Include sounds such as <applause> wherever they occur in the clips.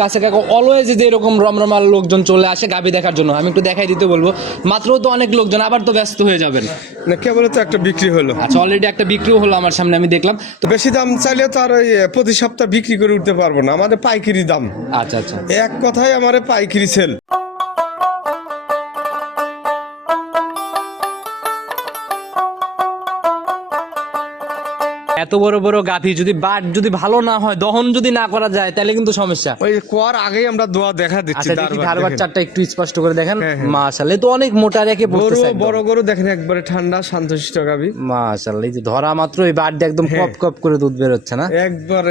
কাছে কাকু অলওয়েজ যে এরকম রমরমাল লোকজন চলে আসে গাবি দেখার জন্য আমি একটু দেখাই দিতে বলব। মাত্র তো অনেক লোকজন আবার তো ব্যস্ত হয়ে যাবেন। না কেবল তো একটা বিক্রি হলো? আচ্ছা অলরেডি একটা বিক্রিও হলো আমার সামনে আমি দেখলাম। তো বেশি দাম চাইলে তো আর ওই প্রতি সপ্তাহ বিক্রি করে উঠতে পারব না আমাদের পাইকারি দাম। আচ্ছা আচ্ছা। এক কথায় আমার পাইকারি সেল এত বড় বড় গাভী যদি বাট যদি ভালো না হয় দহন যদি না করা যায় তাহলে কিন্তু সমস্যা ওই কর আগেই আমরা দোয়া দেখা দিচ্ছি আচ্ছা দেখি দেখেন। চারটা একটু স্পষ্ট করে দেখেন হ্যাঁ, হ্যাঁ। মাশাআল্লাহ তো অনেক মোটা রেখে পড়তেছে বড় গরু দেখেন একবারে ঠান্ডা শান্তশিষ্ট গাবি মাশাআল্লাহ এই যে ধরা মাত্র এই বাট দিয়ে একদম হ্যাঁ। কপ কপ করে দুধ বের হচ্ছে না একবারে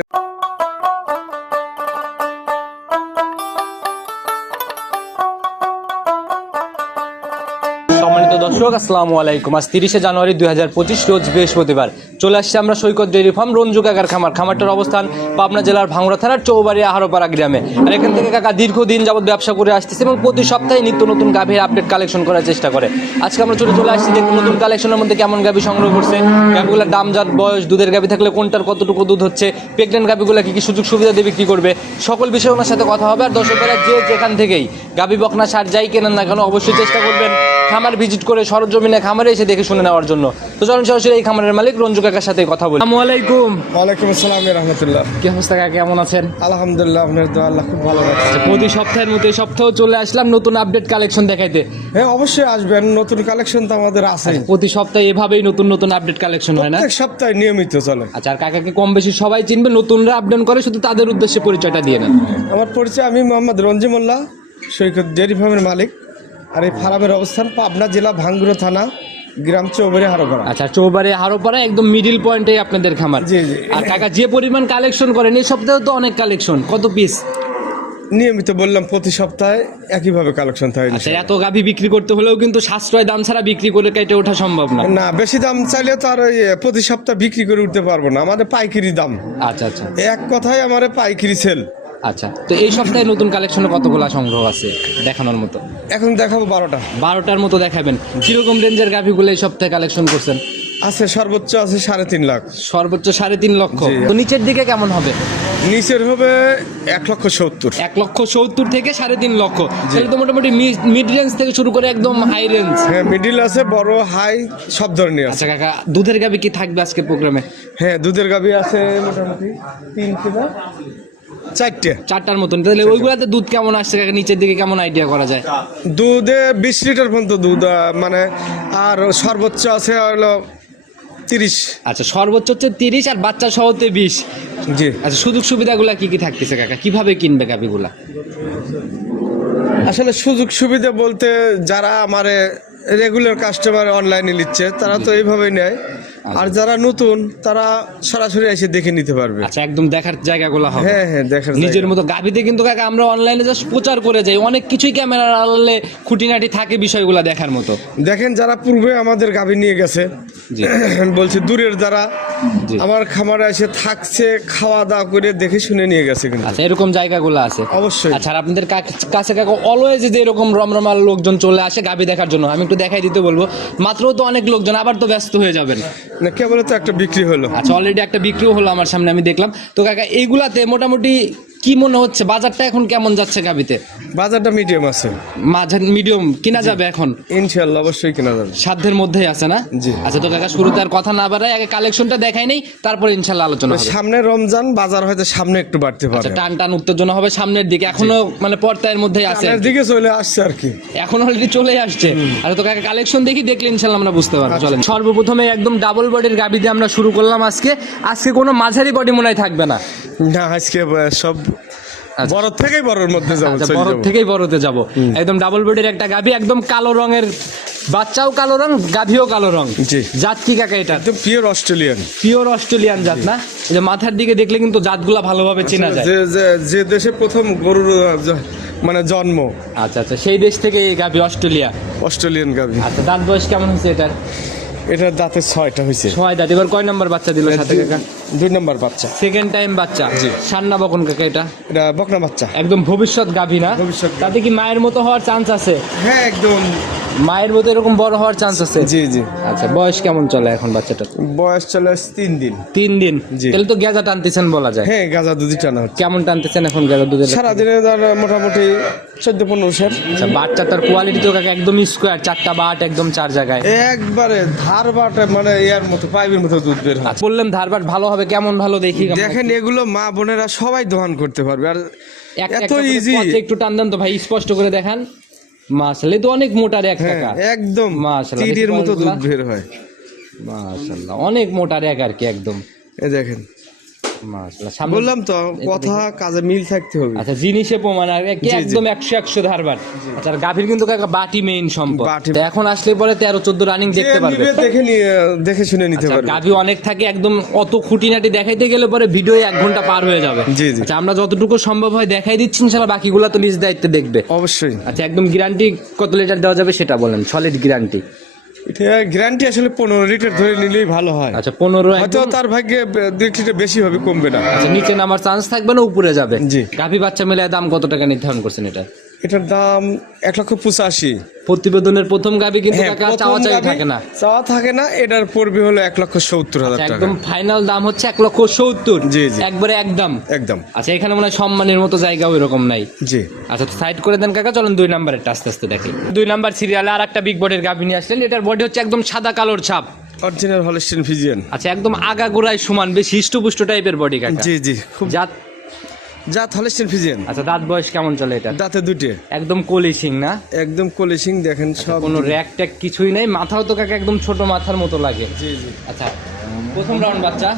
দর্শক, আসসালামু আলাইকুম। আজ তিরিশে জানুয়ারি দুই হাজার পঁচিশ, রোজ বৃহস্পতিবার। চলে আসছে আমরা সৈকত ডেয়ারি ফার্ম, রঞ্জু কাকার খামার। খামারটার অবস্থান পাবনা জেলার ভাঙড়া থানার চৌবাড়ি আহারোপাড়া গ্রামে। আর এখান থেকে কাকা দীর্ঘদিন যাবত ব্যবসা করে আসতেছে এবং প্রতি সপ্তাহে নিত্য নতুন গাভীর আপডেট কালেকশন করার চেষ্টা করে। আজকে আমরা চলে চলে আসছি দেখুন নতুন কালেকশনের মধ্যে কেমন গাভী সংগ্রহ করছে, গাভীগুলোর দাম, জাত, বয়স, দুধের গাভী থাকলে কোনটার কতটুকু দুধ হচ্ছে প্রেগনেন্ট গাভীগুলো কি কি সুযোগ সুবিধা দিয়ে বিক্রি করবে, সকল বিষয়ে ওনার সাথে কথা হবে। আর দর্শকেরা যে যেখান থেকেই গাভী বকনা, সার যাই কেনেন না কেন অবশ্যই চেষ্টা করবেন। খামার ভিজিট করে সরজমিনে খামারে এসে দেখে শুনে নেওয়ার জন্য। তো চলুন সরাসরি এই খামারের মালিক রঞ্জু কাকার সাথে কথা বলি। আসসালামু আলাইকুম। ওয়ালাইকুম আসসালাম রহমতুল্লাহ। কি অবস্থা কাকা কেমন আছেন? আলহামদুলিল্লাহ আপনার দোয়া আল্লাহ খুব ভালো রাখছে। প্রতি সপ্তাহের মতো এই সপ্তাহ চলে আসলাম নতুন আপডেট কালেকশন দেখাইতে। হ্যাঁ অবশ্যই আসবেন নতুন কালেকশন তো আমাদের আছে প্রতি সপ্তাহে এভাবেই নতুন নতুন আপডেট কালেকশন হয় না? প্রত্যেক সপ্তাহে নিয়মিত চলে। আচ্ছা আর কাকাকে কম বেশি সবাই চিনবে নতুনরা আপডেট করে শুধু তাদের উদ্দেশ্যে পরিচয়টা দিয়ে নেন। আমার পরিচয় আমি মোহাম্মদ রঞ্জিমুল্লাহ সৈকত ডেয়ারি ফার্মের মালিক। আর এই ফার্মের অবস্থান পাবনা জেলা ভাঙ্গুরো থানা গ্রাম চৌবাড়ি হারোপাড়া। আচ্ছা চৌবাড়ি হারোপাড়া একদম মিডিল পয়েন্টে আপনাদের খামার। জি, জি। আর কাকা যে পরিমাণ কালেকশন করেন এই সপ্তাহে তো অনেক কালেকশন কত পিস নিয়মিত বললাম প্রতি সপ্তাহে একইভাবে কালেকশন থাকে আচ্ছা এত গাভী বিক্রি করতে হলেও কিন্তু সাশ্রয় দাম ছাড়া বিক্রি করে কেটে ওঠা সম্ভব না। না বেশি দাম চাইলে তো আর ওই প্রতি সপ্তাহ বিক্রি করে উঠতে পারব না আমাদের পাইকারি দাম। আচ্ছা আচ্ছা। এক কথায় আমার পাইকারি সেল আচ্ছা তো এই সপ্তাহে নতুন কালেকশনে কতগুলো সংগ্রহ আছে দেখানোর মতো? এখন দেখাবো বারোটা। বারোটার মতো দেখাবেন। কীরকম রেঞ্জের গাভীগুলো এই সপ্তাহে কালেকশন করছেন? আছে সর্বোচ্চ আছে সাড়ে তিন লাখ। সর্বোচ্চ সাড়ে তিন লক্ষ। তো নিচের দিকে কেমন হবে? নিচের হবে এক লক্ষ সত্তর। এক লক্ষ সত্তর থেকে সাড়ে তিন লক্ষ। তাহলে তো মোটামুটি মিড রেঞ্জ থেকে শুরু করে একদম হাই রেঞ্জ হ্যাঁ মিডিল আছে বড় হাই সব ধরনের আচ্ছা কাকা দুধের গাভী কি থাকবে আজকে প্রোগ্রামে? হ্যাঁ দুধের গাবি আছে মোটামুটি তিন কিলো। চারটে। চারটার মতন। তাহলে ওইগুলাতে দুধ কেমন আসছে? কাকা নিচের দিকে কেমন আইডিয়া করা যায়? দুধে বিশ লিটার পর্যন্ত দুধ মানে আর সর্বোচ্চ আছে হলো তিরিশ। আচ্ছা সর্বোচ্চ হচ্ছে তিরিশ আর বাচ্চা সহতে বিশ। জি। আচ্ছা সুযোগ সুবিধাগুলা কি কি থাকতেছে কাকা? কীভাবে কিনবে গাভীগুলা? আসলে সুযোগ সুবিধা বলতে যারা আমার রেগুলার কাস্টমার অনলাইনে নিচ্ছে তারা তো এইভাবেই নেয়। আর যারা নতুন তারা সরাসরি এসে দেখে নিতে পারবে। আচ্ছা একদম দেখার জায়গাগুলো হবে। হ্যাঁ হ্যাঁ দেখার নিজের মতো গাভীতে কিন্তু কাকা আমরা অনলাইনে জাস্ট প্রচার করে যাই। অনেক কিছুই ক্যামেরার আড়ালে খুঁটিনাটি থাকে বিষয়গুলো দেখার মতো। দেখেন যারা পূর্বে আমাদের গাভী নিয়ে গেছে জি। <clears throat> বলছি দূরের যারা। আমার খামারে এসে থাকছে খাওয়া দাওয়া করে দেখে শুনে নিয়ে গেছে কিন্তু। আচ্ছা এরকম জায়গাগুলো আছে। অবশ্যই। আচ্ছা আপনাদের কাছে কাকা অলওয়েজ যে এরকম রমরমাল লোকজন চলে আসে গাভী দেখার জন্য আমি একটু দেখাই দিতে বলব। মাত্র তো অনেক লোকজন আবার তো ব্যস্ত হয়ে যাবেন। না কেবল একটা বিক্রি হলো। আচ্ছা অলরেডি একটা বিক্রিও হলো আমার সামনে, আমি দেখলাম। তো কাকা, এইগুলাতে মোটামুটি কি মনে হচ্ছে? বাজারটা এখন কেমন যাচ্ছে গাবিতে? বাজারটা মিডিয়াম আছে। মাঝারি মিডিয়াম কিনা যাবে এখন? ইনশাল্লাহ অবশ্যই কেনা যাবে। সাধ্যের মধ্যেই আছে না? জি। আচ্ছা তো কাকা শুরুতে আর কথা না বাড়াই আগে কালেকশনটা দেখাই নেই তারপর ইনশাল্লাহ আলোচনা হবে। সামনে রমজান বাজার হয়তো সামনে একটু বাড়তে পারে। আচ্ছা টান টান উত্তেজনা হবে সামনের দিকে। এখনও মানে পর্তায়ের মধ্যেই আছে সামনের দিকে চলে আসছে আর কি। এখন অলরেডি চলে আসছে। আর তো কাকা কালেকশন দেখি দেখলে ইনশাল্লাহ আমরা বুঝতে পারব। চলেন। সর্বপ্রথমে একদম ডাবল বডির গাবি দিয়ে আমরা শুরু করলাম আজকে। আজকে কোনো মাঝারি বডি মনে হয় থাকবে না। না আজকে সব বড় থেকেই বড়র মধ্যে যাব আচ্ছা বড় থেকেই বড়তে যাব। একদম ডাবল বডির একটা গাভি একদম কালো রঙের বাচ্চাও কালো রং গাভিও কালো রং। জাত কি কাকা এটা? একদম পিওর অস্ট্রেলিয়ান পিওর অস্ট্রেলিয়ান জাত না? যে মাথার দিকে দেখলে কিন্তু জাতগুলা ভালোভাবে চেনা যায়। যে দেশে প্রথম গরুর মানে জন্ম। আচ্ছা আচ্ছা সেই দেশ থেকে এই গাভি অস্ট্রেলিয়া অস্ট্রেলিয়ান গাভি। আচ্ছা দাঁত বয়স কেমন হচ্ছে এটার? এটার দাঁতে ছয়টা হয়েছে ছয় দাঁত। এবার কয় নম্বর বাচ্চা দিল সাথে কাকা? দুই নম্বর বাচ্চা। সেকেন্ড টাইম বাচ্চা। সান্না বকন কাকা এটা? এটা বকনা বাচ্চা। একদম ভবিষ্যৎ গাভী না? ভবিষ্যৎ তাতে কি মায়ের মতো হওয়ার চান্স আছে? হ্যাঁ একদম। মায়ের মতো এরকম বড় হওয়ার চান্স আছে? জি জি। আচ্ছা বয়স কেমন চলে এখন বাচ্চাটা বয়স চলে তিন দিন। তিন দিন? জি। তাহলে তো গেজা টানতেছেন বলা যায়। হ্যাঁ গাঁজা দুধই টানা হচ্ছে। কেমন টানতেছেন এখন গেজা দুধের সারাদিনে ধর মোটামুটি চোদ্দ পনেরো সের। আচ্ছা বাচ্চা তার কোয়ালিটি তো কাকা একদম স্কোয়ার চারটা বাট একদম চার জায়গায়। একবারে ধার বাট মানে ইয়ার মতো পাইপের মতো দুধ বের হয়। আচ্ছা, বললেন ধারবাট ভালো হবে কেমন ভালো দেখি। দেখেন এগুলো মা বোনেরা সবাই দোহান করতে পারবে। আর এক- এত একটা করে ইজি পথে একটু টান দেন তো ভাই স্পষ্ট করে দেখান। মাশাল্লাহ তো অনেক মোটার এক হ্যাঁ টাকা একদম মাশাআল্লাহ, তীরের মতো দুধ বের হয়। মাশাল্লাহ অনেক মোটার এক আর কি একদম। এ দেখেন। বললাম তো কথা কাজে মিল থাকতে হবে। আচ্ছা জিনিসে প্রমাণ আর। একদম একশো একশো ধারবার আচ্ছা গাভীর কিন্তু কাকা বাটি মেইন সম্পদ। এখন আসলে পরে তেরো চোদ্দ রানিং দেখতে পারবে। দেখে নিয়ে দেখে শুনে নিতে আচ্ছা পারবে। গাভী অনেক থাকে একদম অত খুঁটিনাটি দেখাইতে গেলে পরে ভিডিও এক ঘণ্টা পার হয়ে যাবে। জি, জি। আচ্ছা আমরা যতটুকু সম্ভব হয় দেখাই দিচ্ছি ইনশাল্লাহ বাকিগুলো তো নিজ দায়িত্বে দেখবে। অবশ্যই। আচ্ছা একদম গ্যারান্টি কত লিটার দেওয়া যাবে সেটা বলেন সলিড গ্যারান্টি এটা গ্যারান্টি আসলে পনেরো লিটার ধরে নিলেই ভালো হয়। আচ্ছা পনেরো হয়তো তার ভাগ্যে দুই লিটার বেশি হবে কমবে না। আচ্ছা নিচে নামার চান্স থাকবে না উপরে যাবে? জি। গাভী বাচ্চা মেলায় দাম কত টাকা নির্ধারণ করছেন এটা? এটার দাম এক লক্ষ পঁচাশি। প্রতিবেদনের প্রথম গাভী কিন্তু হ্যাঁ, কাকা চাওয়া চাই থাকে না। চাওয়া থাকে না এটার পড়বে হলো এক লক্ষ সত্তর হাজার আচ্ছা, টাকা। একদম ফাইনাল দাম হচ্ছে এক লক্ষ সত্তর। জি, জি। একবারে একদম। একদম। আচ্ছা এখানে মনে হয় সম্মানের মতো জায়গাও এরকম নাই। জি। আচ্ছা সাইড করে দেন কাকা চলেন দুই নাম্বারের আস্তে আস্তে দেখি। দুই নাম্বার সিরিয়ালে আর একটা বিগ বডির গাভী নিয়ে আসলেন এটার বডি হচ্ছে একদম সাদা কালোর ছাপ। অরিজিনাল হলস্টিন ফিজিয়ান আচ্ছা একদম আগাগোড়ায় সমান বেশ হিষ্টপুষ্ট টাইপের বডি কাকা। জি জি খুব জাত জাত হলস্টিন ফিজিয়ান আচ্ছা দাঁত বয়স কেমন চলে এটা? দাঁতে দুটে একদম কলি সিং না? একদম কলিশিং দেখেন সব কোনো র্যাক ট্যাক কিছুই নাই মাথাও তো কাকা একদম ছোট মাথার মতো লাগে। জি জি। আচ্ছা প্রথম রাউন্ড বাচ্চা?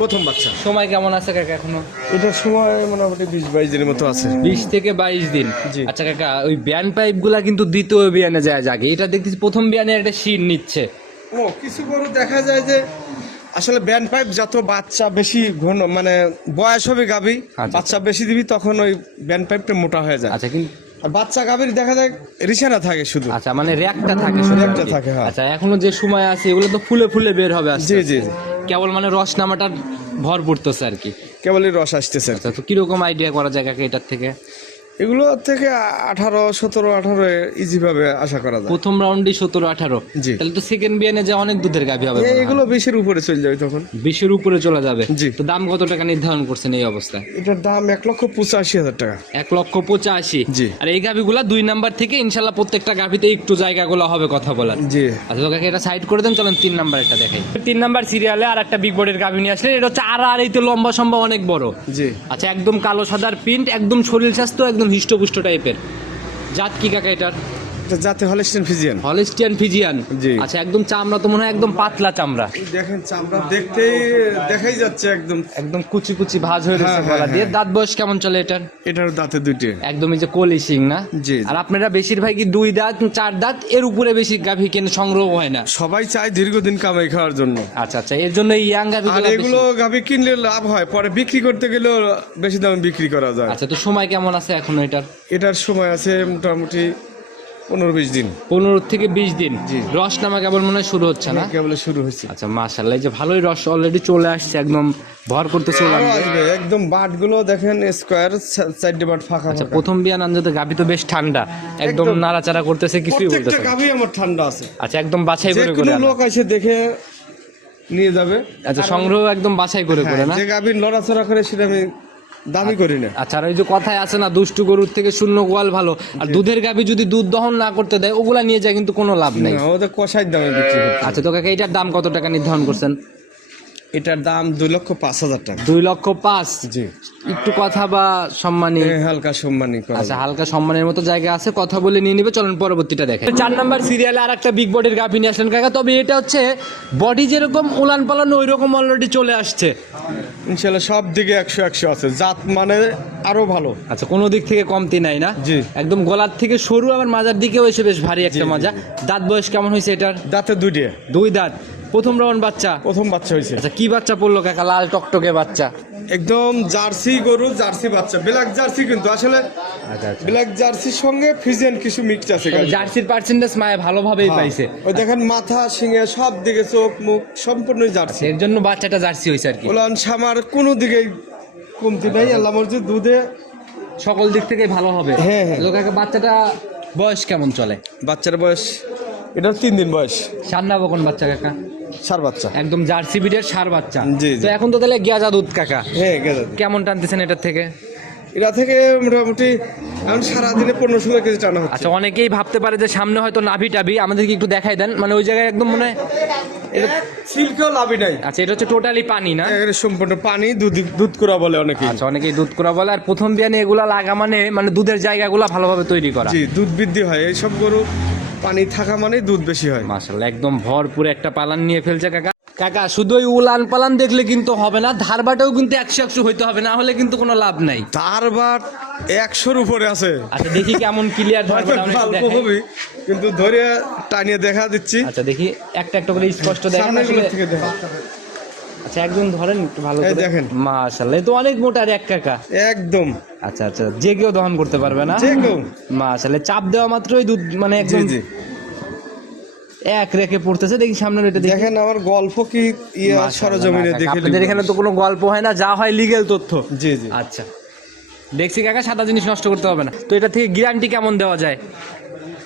প্রথম বাচ্চা। সময় কেমন আছে কাকা এখনও? এটার সময় মোটামুটি বিশ বাইশ দিনের মতো আছে। বিশ থেকে বাইশ দিন। আচ্ছা কাকা ওই ব্যান পাইপগুলা কিন্তু দ্বিতীয় বিয়ানে যায় জাগে এটা দেখতেছি প্রথম বিয়ানে একটা শির নিচ্ছে। ও কিছু গরু দেখা যায় যে আসলে ব্যান্ড পাইপ যত বাচ্চা বেশি ঘন মানে বয়স হবে গাবি আচ্ছা। বাচ্চা বেশি দিবি তখন ওই ব্যান্ড পাইপটা মোটা হয়ে যায় আচ্ছা কিন্তু আর বাচ্চা গাবির দেখা যায় রিসানা থাকে শুধু আচ্ছা মানে র্যাকটা থাকে শুধু র্যাকটা থাকে, হ্যাঁ। আচ্ছা এখনও যে সময় আছে এগুলো তো ফুলে ফুলে বের হবে জি। জি, জি। কেবল মানে রস নামাটা ভর পড়তেছে আর কি কেবলই রস আসতেছে আচ্ছা তো কীরকম আইডিয়া করা যায় কাকা এটার থেকে এগুলো থেকে আঠারো সতেরো আঠারো ইজি ভাবে আশা করা যায়। প্রথম রাউন্ডে সতেরো আঠারো। জি। তাহলে তো সেকেন্ড বিয়ানে যে অনেক দুধের গাভি হবে এগুলো বিশের উপরে চলে যাবে তখন। বিশের উপরে চলে যাবে। জি। তো দাম কত টাকা নির্ধারণ করছেন এই অবস্থায়? এটার দাম এক লক্ষ পঁচাশি হাজার টাকা। এক লক্ষ পঁচাশি। জি। আর এই গাভিগুলা দুই নাম্বার থেকে ইনশাল্লাহ প্রত্যেকটা গাভিতে একটু জায়গাগুলো হবে কথা বলার। জি। আচ্ছা এটা সাইড করে দেন চলেন তিন নাম্বার এটা দেখাই। তিন নাম্বার সিরিয়ালে আর একটা বিগ বডির গাভি নিয়ে আসলে এটা হচ্ছে আর আর এই তো লম্বা সম্ভব অনেক বড়। জি। আচ্ছা একদম কালো সাদার প্রিন্ট একদম শরীর স্বাস্থ্য একদম হিষ্টপুষ্ট টাইপের জাত কি কাকা এটার? জাতে হলস্টিন ফিজিয়ান। Holstein Friesian? জি। আচ্ছা একদম চামড়া তো মনে হয় একদম পাতলা চামড়া। দেখেন চামড়া দেখতেই দেখাই যাচ্ছে একদম। একদম কুচি কুচি ভাজ হয়ে রয়েছে হ্যাঁ, গলা হ্যাঁ, দিয়ে। দাঁত বয়স কেমন চলে এটার? এটার দাঁতে দুইটে। একদমই যে কলি সিং না? জি। আর আপনারা বেশিরভাগই দুই দাঁত চার দাঁত এর উপরে বেশি গাভী কেন সংগ্রহ হয় না। সবাই চায় দীর্ঘদিন কামাই খাওয়ার জন্য। আচ্ছা আচ্ছা এর জন্য ইয়াং গাভী আর এগুলো গাভি কিনলে লাভ হয় পরে বিক্রি করতে গেলেও বেশি দামে বিক্রি করা যায়। আচ্ছা তো সময় কেমন আছে এখন এটার? এটার সময় আছে মোটামুটি পনেরো বিশ দিন। পনেরো থেকে বিশ দিন। রস নামা কেবল মনে হয় শুরু হচ্ছে না? কেবল শুরু হয়েছে। আচ্ছা মাশাল্লাহ এই যে ভালোই রস অলরেডি চলে আসছে একদম ভর আসবে একদম দেখেন স্কোয়ার চারটে বাট ফাঁকা আচ্ছা প্রথম বিয়ান আনজাতে গাভী তো বেশ ঠান্ডা। একদম। নাড়াচাড়া করতেছে কিছুই বলতেছে আমার ঠান্ডা আছে। আচ্ছা একদম বাছাই করে করে লোক এসে দেখে নিয়ে যাবে। আচ্ছা সংগ্রহ একদম বাছাই করে করে হ্যাঁ, না? যে লড়াচড়া করে সেটা আমি দাবি করি না। আচ্ছা আর ওই যে কথায় আছে না দুষ্টু গরুর থেকে শূন্য গোয়াল ভালো। আর দুধের গাবি যদি দুধ দহন না করতে দেয় ওগুলা নিয়ে যায় কিন্তু কোনো লাভ নেই। ওদের কষাই দামে বিক্রি আচ্ছা তো কাকা এটার দাম কত টাকা নির্ধারণ করছেন? এটার দাম দুই লক্ষ পাঁচ হাজার টাকা। দুই লক্ষ পাঁচ? জি। একটু কথা বা সম্মানী। হালকা সম্মানী করা। আচ্ছা হালকা সম্মানের মতো জায়গা আছে কথা বলে নিয়ে নিবে চলুন পরবর্তীটা দেখে। চার নাম্বার সিরিয়ালে আর একটা বিগ বডির গাভী নিয়ে আসলেন কাকা তবে এটা হচ্ছে বডি যেরকম উলান পালান ওই রকম অলরেডি চলে আসছে। ইনশাল্লাহ সব দিকে একশো একশো আছে জাত মানে আরও ভালো। আচ্ছা কোনো দিক থেকে কমতি নাই না? জি। একদম গলার থেকে সরু আবার মাজার দিকেও এসে বেশ ভারী একটা মজা। দাঁত বয়স কেমন হয়েছে এটার? দাঁতে দুইটে। দুই দাঁত। প্রথম রাউন্ড বাচ্চা? প্রথম বাচ্চা হয়েছে। আচ্ছা কি বাচ্চা পড়ল কাকা? লাল টকটকে বাচ্চা। একদম জার্সি গরু জার্সি বাচ্চা। ব্ল্যাক জার্সি কিন্তু আসলে আচ্ছা আচ্ছা। ব্ল্যাক জার্সির সঙ্গে ফিজিয়ান কিছু মিক্স আছে। জার্সির পার্সেন্টেজ মায়ে ভালোভাবেই হ্যাঁ। পাইছে। ওই দেখেন মাথা শিঙে সব দিকে চোখ মুখ সম্পূর্ণ জার্সি। এর জন্য বাচ্চাটা জার্সি হয়েছে আর কি। ওলান সামার কোনো দিকে কমতি নাই। আল্লাহ মসজিদ দুধে সকল দিক থেকে ভালো হবে। হ্যাঁ, হ্যাঁ। তো কাকা বাচ্চাটা বয়স কেমন চলে? বাচ্চার বয়স এটা তিন দিন বয়স। সার না বকন বাচ্চা কাকা? সার বাচ্চা। একদম জার্সি সার বাচ্চা। জি। তো এখন তো তাহলে দুধ কাকা। হ্যাঁ কেমন টানতেছেন এটার থেকে? এটা থেকে মোটামুটি এখন সারাদিনে পনেরো ষোলো কেজি টানা হচ্ছে। আচ্ছা অনেকেই ভাবতে পারে যে সামনে হয়তো নাভি টাভি আমাদেরকে একটু দেখাই দেন। মানে ওই জায়গায় একদম মানে সিল্কেও লাভই নাই। আচ্ছা এটা হচ্ছে টোটালি পানি না? একেবারে সম্পূর্ণ পানি দুধ দুধ করা বলে অনেকে আচ্ছা অনেকেই দুধ করা বলে। আর প্রথম বিয়ানে এগুলা লাগা মানে মানে দুধের জায়গাগুলো ভালোভাবে তৈরি করা। জি দুধ বৃদ্ধি হয়। এইসব গরু পানি থাকা মানে দুধ বেশি হয়। মাশাল্লাহ একদম ভরপুর একটা পালান নিয়ে ফেলছে কাকা। কাকা শুধু ওই উলান পালান দেখলে কিন্তু হবে না ধারবাটাও কিন্তু একশো একশো হইতে হবে না হলে কিন্তু কোনো লাভ নাই। ধারবাট একশোর উপরে আছে। আচ্ছা দেখি কেমন ক্লিয়ার অল্প হবে কিন্তু ধরে টানিয়ে দেখা দিচ্ছি। আচ্ছা দেখি একটা একটা করে স্পষ্ট দেখা। আচ্ছা ধরেন একটু ভালো করে। দেখেন। মাশাল্লাহ এ তো অনেক মোটা এক কাকা। একদম। আচ্ছা আচ্ছা যে কেউ দহন করতে পারবে না। যে কেউ। মাশাল্লাহ চাপ দেওয়া মাত্রই দুধ মানে একদম এক রেখে পড়তেছে দেখি সামনের এটা দেখেন আমার গল্প কি ইয়ে সরজমিনে দেখে আপনাদের এখানে তো কোনো গল্প হয় না যা হয় লিগেল তথ্য। জি জি। আচ্ছা। দেখছি কাকা সাদা জিনিস নষ্ট করতে হবে না। তো এটা থেকে গ্যারান্টি কেমন দেওয়া যায়?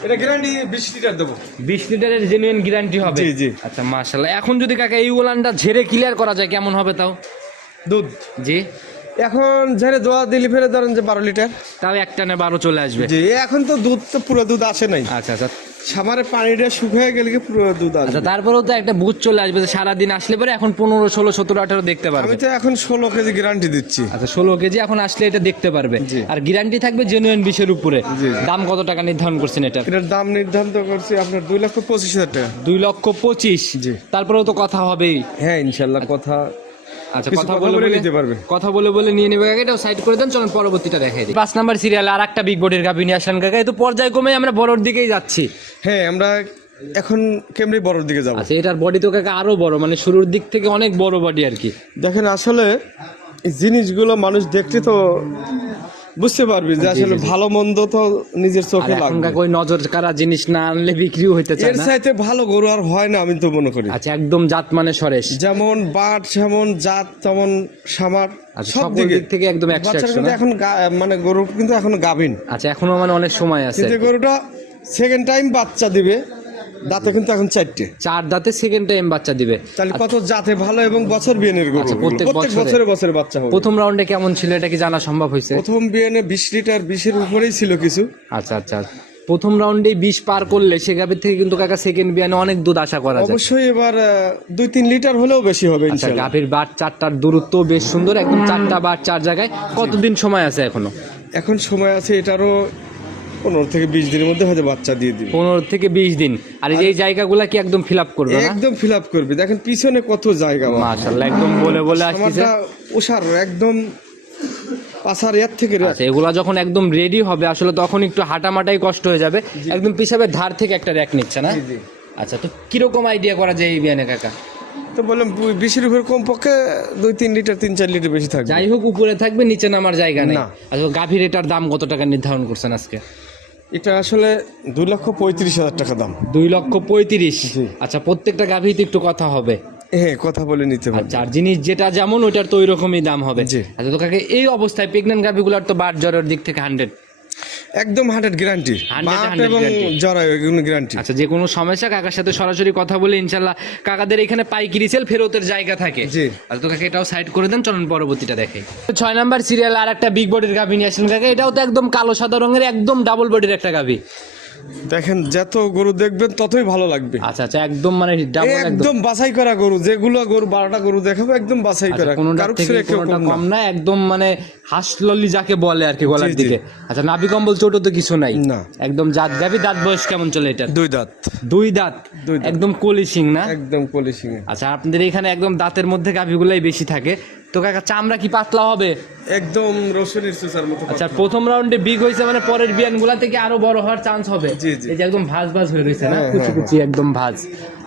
এটা গ্যারান্টি বিশ লিটার দেবো। বিশ লিটারের জেনুইন গ্যারান্টি হবে। জি, জি। আচ্ছা মাশাআল্লাহ। এখন যদি কাকা এই ওলানটা ঝেড়ে ক্লিয়ার করা যায় কেমন হবে তাও? দুধ। জি। এখন ঝেড়ে দোয়া দিলি ফেলে ধরেন যে বারো লিটার তাও একটানে বারো চলে আসবে। জি এখন তো দুধ তো পুরো দুধ আসে নাই। আচ্ছা আচ্ছা। সামারে পানিটা শুকিয়ে গেলে কি পুরো দুধ আচ্ছা আসবে তারপরেও তো একটা বুঝ চলে আসবে যে সারাদিন আসলে পরে এখন পনেরো ষোলো সতেরো আঠারো দেখতে পারবে। আমি তো এখন ষোলো কেজি গ্যারান্টি দিচ্ছি। আচ্ছা ষোলো কেজি এখন আসলে এটা দেখতে পারবে। আর গ্যারান্টি থাকবে জেনুইন বিশের উপরে। দাম কত টাকা নির্ধারণ করছেন এটা এটার দাম নির্ধারিত করছি আপনার দুই লক্ষ পঁচিশ হাজার টাকা। দুই লক্ষ পঁচিশ। জি। তারপরেও তো কথা হবেই। হ্যাঁ ইনশাল্লাহ কথা আচ্ছা কথা বলে বলে নিতে পারবে। কথা বলে বলে নিয়ে নেবে কাকা এটাও সাইড করে দেন চলুন পরবর্তীটা দেখাই দিই। পাঁচ নাম্বার সিরিয়াল আর একটা বিগ বডির গাভি নিয়ে আসলেন কাকা এই তো পর্যায়ক্রমে আমরা বড়োর দিকেই যাচ্ছি। হ্যাঁ আমরা এখন কেমনি বড়োর দিকে যাব? আচ্ছা এটার বডি তো কাকা আরও বড় মানে শুরুর দিক থেকে অনেক বড় বডি আর কি। দেখেন আসলে জিনিসগুলো মানুষ দেখতে তো বুঝতে পারবি যে আসলে ভালো মন্দ তো নিজের চোখে লাগবে। ওই নজর কারা জিনিস না আনলে বিক্রিও হইতে চায় এর চাইতে ভালো গরু আর হয় না আমি তো মনে করি। আচ্ছা একদম জাত মানে সরেশ। যেমন বাট যেমন জাত তেমন সামার আচ্ছা, সব দিক। থেকে একদম না? এখন মানে গরু কিন্তু এখন গাভিন। আচ্ছা এখনও মানে অনেক সময় আছে। কিন্তু গরুটা সেকেন্ড টাইম বাচ্চা দিবে। দাঁতে কিন্তু এখন চারটে। চার দাঁতে সেকেন্ড টাইম বাচ্চা দিবে। তাহলে কত জাতে ভালো এবং বছর বিয়ানের গরু? আচ্ছা, প্রত্যেক বছরে? বছরে বাচ্চা হবে। প্রথম রাউন্ডে কেমন ছিল এটা কি জানা সম্ভব হয়েছে? প্রথম বিয়ানে বিশ লিটার বিশের উপরেই ছিল কিছু। আচ্ছা আচ্ছা প্রথম রাউন্ডে বিশ পার করলে সে গাভীর থেকে কিন্তু কাকা সেকেন্ড বিয়ানে অনেক দুধ আশা করা যায়। অবশ্যই এবার দুই তিন লিটার হলেও বেশি হবে আচ্ছা গাভীর বাট চারটার দূরত্ব বেশ সুন্দর। একদম চারটা বাট চার জায়গায়। কতদিন সময় আছে এখনও? এখন সময় আছে এটারও পনেরো থেকে বিশ দিনের মধ্যে হয়তো বাচ্চা দিয়ে দিবে। পনেরো থেকে বিশ দিন। আর এই যে জায়গাগুলা কি একদম ফিল আপ করবে একদম ফিল আপ করবি। দেখেন পিছনে কত জায়গা আমার। একদম বলে বলে আমারটা ওষার একদম পাশার এর থেকে আচ্ছা এগুলা যখন একদম রেডি হবে আসলে তখন একটু হাঁটামাটাই কষ্ট হয়ে যাবে। একদম পিছাবের ধার থেকে একটা র্যাক নিচ্ছে না? আচ্ছা তো কীরকম আইডিয়া করা যায় এই বিয়ানে কাকা? তো বললাম বিশের উপর কম পক্ষে দুই তিন লিটার তিন চার লিটার বেশি থাকবে। যাই হোক উপরে থাকবে নিচে নামার জায়গা নেই। না। আচ্ছা গাভীর এটার দাম কত টাকা নির্ধারণ করছেন আজকে? এটা আসলে দুই লক্ষ পঁয়ত্রিশ হাজার টাকা দাম। দুই লক্ষ পঁয়ত্রিশ। আচ্ছা প্রত্যেকটা গাভীতে একটু কথা হবে। হ্যাঁ কথা বলে নিতে পারবে চার জিনিস যেটা যেমন ওইটার তো ওই রকমই দাম হবে। আচ্ছা তো কাকে এই অবস্থায় প্রেগনেন্ট গাভীগুলোর তো বার জ্বরের দিক থেকে হান্ড্রেড একদম হান্ড্রেড গ্যারান্টি 100 এবং জড়ায় জরায়ু এগুলো গ্যারান্টি আচ্ছা যে কোনো সমস্যা কাকার সাথে সরাসরি কথা বলে ইনশাল্লাহ কাকাদের এখানে পাইকিরি সেল ফেরতের জায়গা থাকে। জি। আর তো কাকে এটাও সাইড করে দেন চলুন পরবর্তীটা দেখে। ছয় নাম্বার সিরিয়াল আর একটা বিগ বডির গাভী নিয়ে আসলেন কাকা এটাও তো একদম কালো সাদা রঙের একদম ডাবল বডির একটা গাভী। দেখেন যত গরু দেখবেন ততই ভালো লাগবে। আচ্ছা আচ্ছা একদম মানে ডাবল একদম। বাছাই করা গরু যেগুলো গরু বারোটা গরু দেখাবো একদম বাছাই আচ্ছা, করা। কোনোটা কম না। একদম মানে হাসললি যাকে বলে আর কি গলার। দিকে। আচ্ছা নাভি কম্বল চোটও তো কিছু নাই? না। একদম জাত গাভী দাঁত বয়স কেমন চলে এটা দুই দাঁত। দুই দাঁত? দুই একদম কলি সিং না? একদম পলিশিং আচ্ছা আপনাদের এখানে একদম দাঁতের মধ্যে গাভীগুলাই বেশি থাকে। তো কাকা চামড়া কি পাতলা হবে? একদম রসুনের সুসার মতো আচ্ছা প্রথম রাউন্ডে বিগ হয়েছে মানে পরের বিয়ানগুলা থেকে আরও বড় হওয়ার চান্স হবে। এই যে একদম ভাজ ভাজ হয়ে রয়েছে না? হ্যাঁ, কুচি হ্যাঁ, কুচি একদম ভাজ।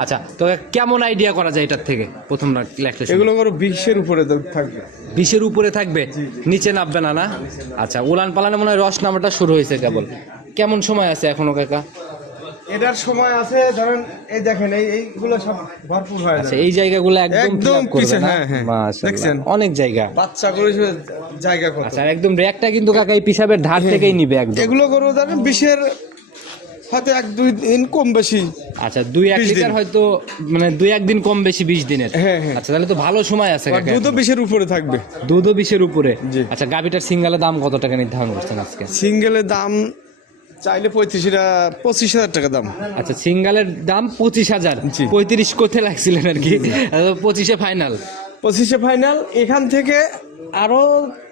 আচ্ছা তো কেমন আইডিয়া করা যায় এটার থেকে? প্রথম লেখতে এগুলো গরু বিশের উপরে থাকবে। বিশের উপরে থাকবে? নিচে নামবে না না? আচ্ছা উলান পালানে মনে হয় রস নামাটা শুরু হয়েছে কেবল। কেমন সময় আছে এখনও কাকা? এটার সময় আছে ধরেন এই দেখেন এই এইগুলো সব ভরপুর হয়ে আচ্ছা এই জায়গাগুলো একদম একদম পিছে, হ্যাঁ, হ্যাঁ। দেখছেন? অনেক জায়গা। বাচ্চা হিসেবে জায়গা কত? আচ্ছা একদম র্যাকটা কিন্তু কাকা এই পিসাবের ধার থেকেই নিবে একদম। এগুলো গরু ধরেন বিশের হয়তো এক দুই দিন কম বেশি। আচ্ছা দুই এক লিটার হয়তো মানে দুই একদিন কম বেশি বিশ দিনের। হ্যাঁ, হ্যাঁ। আচ্ছা তাহলে তো ভালো সময় আছে দুধও বিশের উপরে থাকবে। দুধও বিশের উপরে। আচ্ছা গাভিটার সিঙ্গালের দাম কত টাকা নির্ধারণ করছেন আজকে? সিঙ্গেলের দাম চাইলে পঁয়ত্রিশ পঁচিশ হাজার টাকা দাম। আচ্ছা সিঙ্গালের দাম পঁচিশ হাজার। পঁয়ত্রিশ করতে লাগছিলেন আর কি? আচ্ছা, পঁচিশে ফাইনাল পঁচিশে ফাইনাল এখান থেকে আরও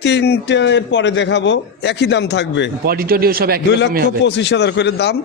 তিনটে পরে দেখাবো। একই দাম থাকবে। বডি টডিও সব দুই লক্ষ পঁচিশ হাজার করে দাম।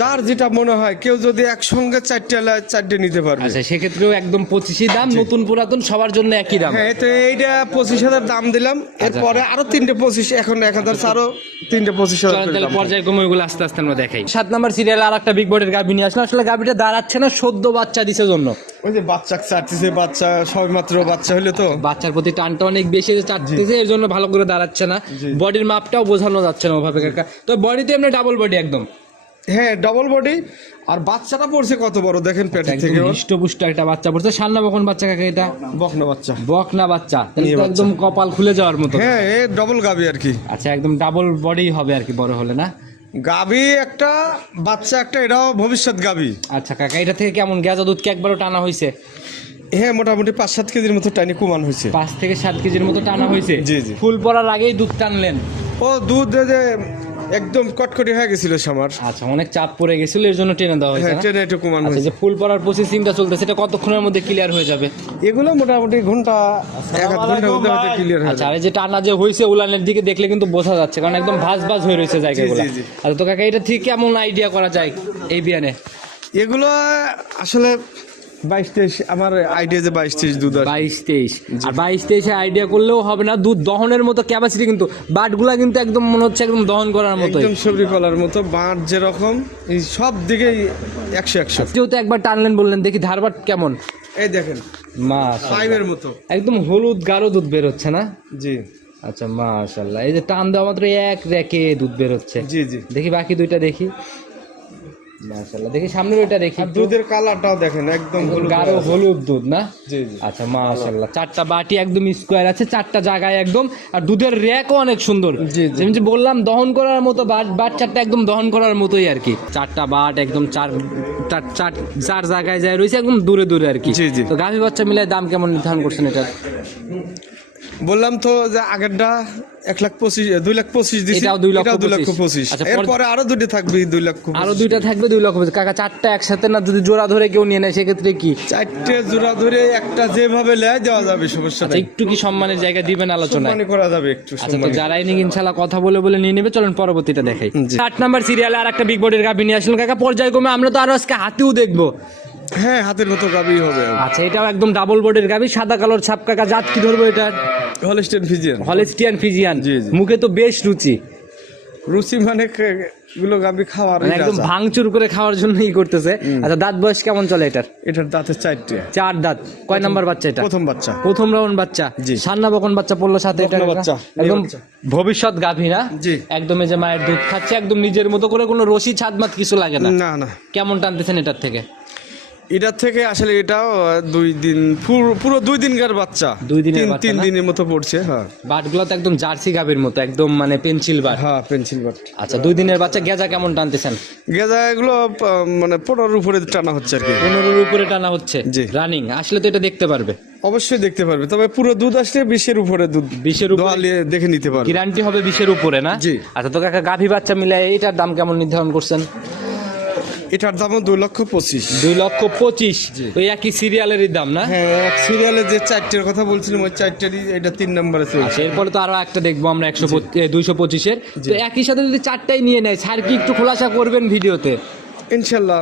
যার যেটা মনে হয় কেউ যদি একসঙ্গে চারটে চারটে নিতে পারবে। আচ্ছা সেক্ষেত্রেও একদম পঁচিশই দাম নতুন পুরাতন সবার জন্য একই দাম। হ্যাঁ তো এইটা পঁচিশ হাজার দাম দিলাম। আচ্ছা। এরপরে আরও তিনটে পঁচিশ এখন এক হাজার আরও তিনটে পঁচিশ হাজার। পর্যায়ক্রমে ওইগুলো আস্তে আস্তে আমরা দেখাই। সাত নাম্বার সিরিয়াল আর একটা বিগ বোর্ডের গাভি নিয়ে আসলাম। আসলে গাভিটা দাঁড়াচ্ছে না সদ্য বাচ্চা দিছে জন্য। ওই যে বাচ্চা চারটিছে বাচ্চা সবে মাত্র বাচ্চা হইলে তো। বাচ্চার প্রতি টানটা অনেক বেশি যে চাটতেছে এর জন্য ভালো করে দাঁড়াচ্ছে না। বডির মাপটাও বোঝানো যাচ্ছে না ওভাবে। কাকা তো বডিতে এমনি ডাবল বডি একদম। হ্যাঁ ডবল বডি আর বাচ্চাটা পড়ছে কত বড়? দেখেন পেটের থেকে একদম হৃষ্টপুষ্ট একটা বাচ্চা পড়ছে। সান্না বখন বাচ্চা কাকা এটা? বকনা বাচ্চা। বক না বাচ্চা। একদম কপাল খুলে যাওয়ার মতো। হ্যাঁ এ ডবল গাবি আর কি। আচ্ছা একদম ডাবল বডি হবে আর কি বড় হলে না? গাবি একটা বাচ্চা একটা এটাও ভবিষ্যৎ গাবি। আচ্ছা কাকা এটা থেকে কেমন? গেজা দুধ কি একবারও টানা হয়েছে? হ্যাঁ মোটামুটি পাঁচ সাত কেজির মতো টাইনি কুমান হয়েছে। পাঁচ থেকে সাত কেজির মতো টানা হয়েছে? জি, জি। ফুল পড়ার আগেই দুধ টানলেন। ও দুধ যে একদম কটকটি হয়ে গেছিল সামার। আচ্ছা অনেক চাপ পড়ে গেছিল এর জন্য টেনে দেওয়া হয়েছে হ্যাঁ না? ট্রেনে একটু কুমান আচ্ছা হয়েছে। যে ফুল পড়ার প্রসেসিংটা চলতেছে সেটা কতক্ষণের মধ্যে ক্লিয়ার হয়ে যাবে? এগুলো মোটামুটি ঘণ্টা এক আধ ঘণ্টার মধ্যে হয়তো ক্লিয়ার হয়ে আচ্ছা আর এই যে টানা যে হয়েছে উলানের দিকে দেখলে কিন্তু বোঝা যাচ্ছে কারণ একদম ভাজ ভাজ হয়ে রয়েছে জায়গাগুলো। আচ্ছা তো কাকা এটা ঠিক কেমন আইডিয়া করা যায় এই বিয়ানে এগুলো আসলে বাইশ তেইশ আমার আইডিয়া যে বাইশ তেইশ দুধ বাইশ তেইশ। আর বাইশ তেইশে আইডিয়া করলেও হবে না দুধ দহনের মতো ক্যাপাসিটি কিন্তু বাটগুলা কিন্তু একদম মনে হচ্ছে একদম দহন করার মতোই। একদম সবরি কলার মতো বাঁট যেরকম এই সব দিকেই একশো একশো। যেহেতু একবার টানলেন বললেন দেখি ধারবাট কেমন। এই দেখেন পাইপের মতো। একদম হলুদ গাঢ় দুধ বের হচ্ছে না? জি। আচ্ছা মাশাল্লাহ। এই যে টান দেওয়া মাত্র এক রেকে দুধ বের হচ্ছে। জি জি। দেখি বাকি দুইটা দেখি। মাশাল্লাহ দেখি সামনের ওইটা দেখি দুধের কালারটাও দেখেন একদম গাঢ় হলুদ দুধ না? জি জি। আচ্ছা মাশাল্লাহ চারটা বাটি একদম স্কোয়ার আছে চারটা জায়গায় একদম। আর দুধের র্যাকও অনেক সুন্দর। যেমন যে বললাম দহন করার মতো বাট বাট চারটা একদম দহন করার মতোই আর কি। চারটা বাট একদম চার চার চার চার জায়গায় যায় রয়েছে একদম দূরে দূরে আর কি। জি, জি। তো গাভী বাচ্চা মিলে দাম কেমন নির্ধারণ করছেন এটা বললাম তো যে আগেরটা এক লাখ পঁচিশ দুই লাখ পঁচিশ দিছি এটাও দুই লক্ষ দুই লক্ষ পঁচিশ। আচ্ছা, পর- এরপরে আরও দুটো থাকবে দুই লক্ষ আরও দুইটা থাকবে দুই লক্ষ। কাকা চারটা একসাথে না যদি জোড়া ধরে কেউ নিয়ে নেয় সেক্ষেত্রে কি? চারটে জোড়া ধরে একটা যেভাবে লেয় দেওয়া যাবে সমস্যা আচ্ছা নেই। একটু কি সম্মানের জায়গা দিবেন আলোচনা সম্মানী করা যাবে একটু আচ্ছা তো যারাই নিক ইনশাল্লাহ কথা বলে বলে নিয়ে নেবে চলেন পরবর্তীটা দেখাই। আট নাম্বার সিরিয়ালে আর একটা বিগ বোর্ডের গাভি নিয়ে আসলেন। কাকা পর্যায়ক্রমে আমরা তো আরও আজকে হাতেও দেখব। হ্যাঁ হাতের মতো গাবি হবে। আচ্ছা এটাও একদম ডাবল বোর্ডের গাভি সাদা কালোর ছাপ কাকা জাত কি ধরবো এটার হলিস্টেন ফিজিয়ান হলেস্টিয়ান ফিজিয়ান জি, জি। মুখে তো বেশ রুচি। রুচি মানে গুলো গাবি খাওয়ার মানে একদম ভাঙচুর করে খাওয়ার জন্য ই করতেছে আচ্ছা দাঁত বয়স কেমন চলে এটার? এটার দাঁতে চারটে। চার দাঁত। কয় নাম্বার বাচ্চা এটা? প্রথম বাচ্চা। প্রথম রাউন্ড বাচ্চা। জি। সান্না বকন বাচ্চা পড়ল সাথে এটা বাচ্চা, একদম ভবিষ্যৎ গাভী না? জি। একদম এই যে মায়ের দুধ খাচ্ছে একদম নিজের মতো করে কোনো রশি ছাদ মাত কিছু লাগে না? না না। কেমন টানতেছেন এটার থেকে? এটার থেকে আসলে এটাও দুই দিন পুরো দুই দিনকার বাচ্চা। দুই দিন তিন তিন দিনের মতো পড়ছে হ্যাঁ। বাটগুলো তো একদম জার্সি গাভীর মতো একদম মানে পেন্সিল বাট। হ্যাঁ পেন্সিল বাট। আচ্ছা দুই দিনের বাচ্চা গেজা কেমন টানতেছেন? গেজা এগুলো মানে পনেরোর উপরে টানা হচ্ছে আর কি। পনেরোর উপরে টানা হচ্ছে? জি। রানিং আসলে তো এটা দেখতে পারবে। অবশ্যই দেখতে পারবে তবে পুরো দুধ আসলে বিশের উপরে দুধ বিশের উপরে? দেখে নিতে পারবে। গ্যারান্টি হবে বিশের উপরে না? জি। আচ্ছা তো কাকা গাভী বাচ্চা মিলে এটার দাম কেমন নির্ধারণ করছেন? এটার দামও দুই লক্ষ পঁচিশ। দুই লক্ষ পঁচিশ। ওই একই সিরিয়ালেরই দাম না? হ্যাঁ এক সিরিয়ালে যে চারটের কথা বলছিলাম ওই চারটেরই এটা তিন নম্বরে চলছে। আচ্ছা এরপরে তো আরও একটা দেখব আমরা একশো দুইশো পঁচিশের। তো একই সাথে যদি চারটাই নিয়ে নেয় স্যার কি একটু খোলাসা করবেন ভিডিওতে? ইনশাল্লাহ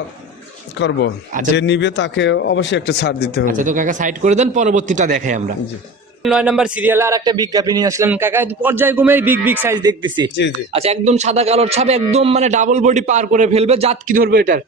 করব। আচ্ছা। যে নিবে তাকে অবশ্যই একটা ছাড় দিতে হবে। আচ্ছা তো কাকা সাইড করে দেন পরবর্তীটা দেখাই আমরা। নয় নাম্বার সিরিয়ালে আর একটা বিজ্ঞাপন নিয়ে আসলেন কাকা পর্যায়ক্রমে বিগ বিগ সাইজ দেখতেছি। আচ্ছা একদম সাদা কালোর ছাপ একদম মানে ডাবল বডি পার করে ফেলবে। জাত কি ধরবে এটার?